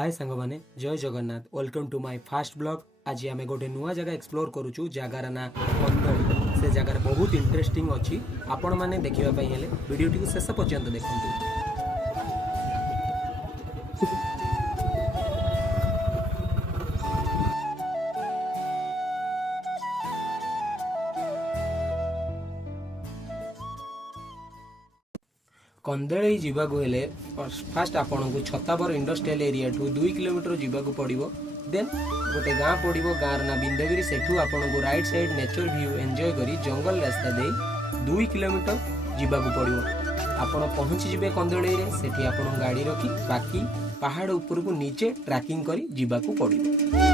हाय सांग माने जय Jagannath welcome to my fast blog. आज आम गोटे नुआ जगह एक्सप्लोर करूँ जगार ना कंदली। से जगार बहुत इंटरेस्टिंग अच्छी आपण मैंने देखापी हेले वीडियो शेष पर्यंत देखते। कंदेली जावाक हेले फास्ट आपन को छताबर इंडस्ट्रियल एरिया ठू 2 किलोमीटर जावाक पड़ो। देन गोटे गाँ पड़ो, गाँव ना बिंदगिरी। सेठू आपन को right side nature view enjoy करी जंगल रास्ता दे 2 किलोमीटर जावाक पड़ो। आपन पहुँची जिबे कंदेली रे। सेठी आपन गाड़ी रखी बाकी पहाड़ ऊपर को नीचे ट्रैकिंग करी जावाक पड़ो।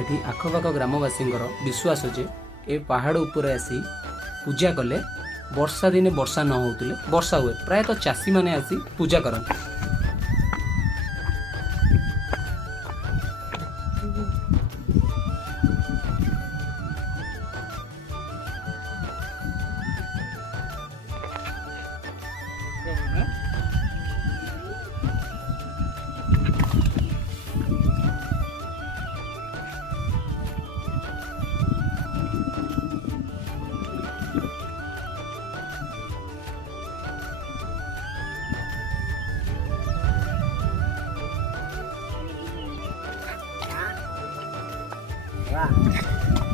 ଏଠି ଆଖପାଖ ଗ୍ରାମବାସୀଙ୍କର ବିଶ୍ୱାସ ଯେ ଏ ପାହାଡ଼ ଉପରେ ଆସି ପୂଜା କଲେ ବର୍ଷା ଦିନେ ବର୍ଷା ନ ହେଉଥିଲେ ବର୍ଷା ହୁଏ। ପ୍ରାୟତଃ ଚାଷୀମାନେ ଆସି ପୂଜା କରନ୍ତି।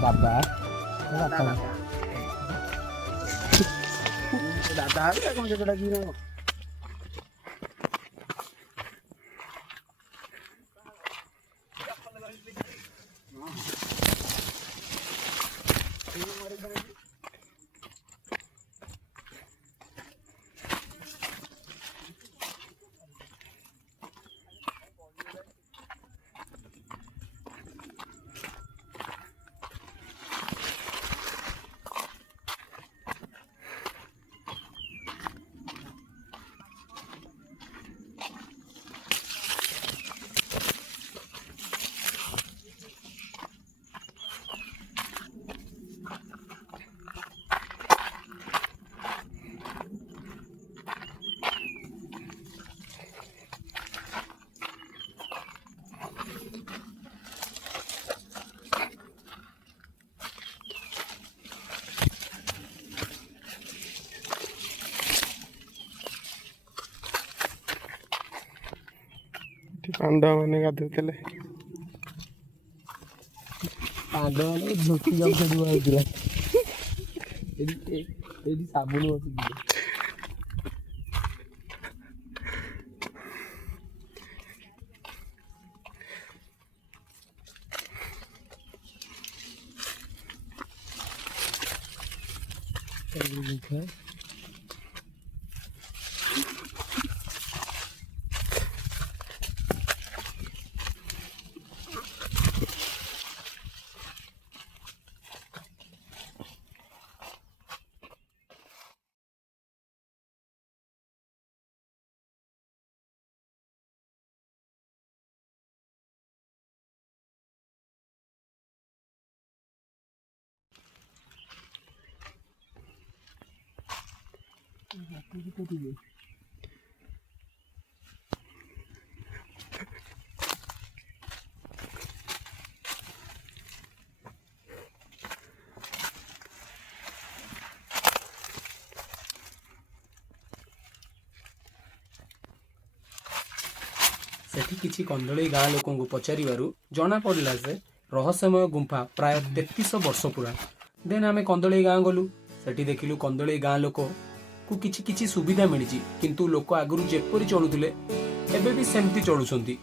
ବାବା ପାଣ୍ଡବ ମାନେ ଗାଧଉଥିଲେ। ପାଣ୍ଡବ ମାନେ ଧୋତି ଜମ୍ପ ହେଇଥିଲା। ଏଠି ସାବୁନ ବସିଥିଲେ। ସେଠି କିଛି କନ୍ଦଳୀ ଗାଁ ଲୋକଙ୍କୁ ପଚାରିବାରୁ ଜଣାପଡ଼ିଲା ଯେ ରହସ୍ୟମୟ ଗୁମ୍ଫା ପ୍ରାୟ 3300 ବର୍ଷ ପୁରାଣା। ଦେନ୍ ଆମେ କନ୍ଦଳୀ ଗାଁ ଗଲୁ। ସେଠି ଦେଖିଲୁ କନ୍ଦଳୀ ଗାଁ ଲୋକକୁ କିଛି ସୁବିଧା ମିଳିଛି, କିନ୍ତୁ ଲୋକ ଆଗରୁ ଯେପରି ଚଳୁଥିଲେ ଏବେ ବି ସେମିତି ଚଳୁଛନ୍ତି।